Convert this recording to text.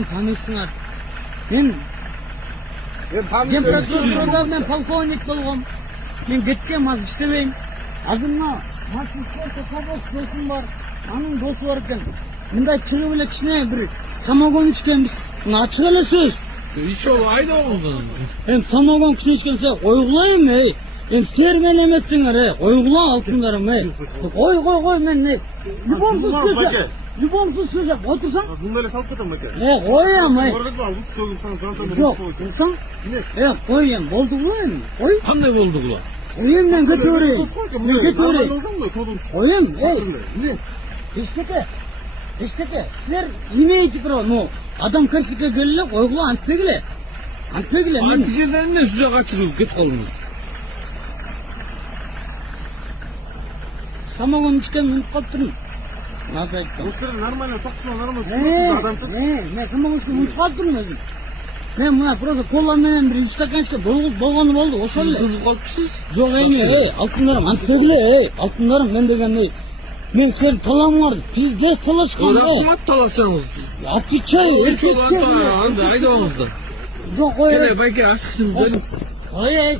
мен танысыңар. Мен прокуратурада мен полковник болгом. Мен кеткем, азыр иштебейм. Азыр мына Максимовка Кабов досум бар. Анын досу бар экен. Мындай чыгып эле кичине бир самогон ичкенбиз. Мына ачык эле сөз. Ишол айдабыңыздан. Самогон кичине ичкенсе ойгулайм, силер менен эметсиңер, ойгула алтындарым, Кой, мен любомсуз сөз жап, отурсаң? Мындай эле салып кетем беке. Коям, Көрдүңүзбү, алып сөгүп саңыз Жок, кылсаң? Коем, болдугу эми, кой. Кандай болду була? Коем, мен кете берейин. Коем, эчтеке, силер имеете право, адамгерчиликке келеле, ойгула антпегиле. Мен Анти жерден эмне сүзө качырып кетип калдыңыз? самогон ичкен унутуп калыптырмын. Осылар нормально токтосо нормально адамсыз. Мен самогон ичкен унутуп калыптырмын өзүм. Мен мына просто кола менен бир 3 стаканчика болгону болду, ошол эле. Кызып калыпсыз? Жок эми, алтындарым, антпегиле, алтындарым, мен деген мен сен таламыңарды, пиздец талашкан. Рахмат талашаңыз. Отвечай, эркекче. Анда айдабыңыздан. Жок, кой. Байке ашыксыңыз да. Ой.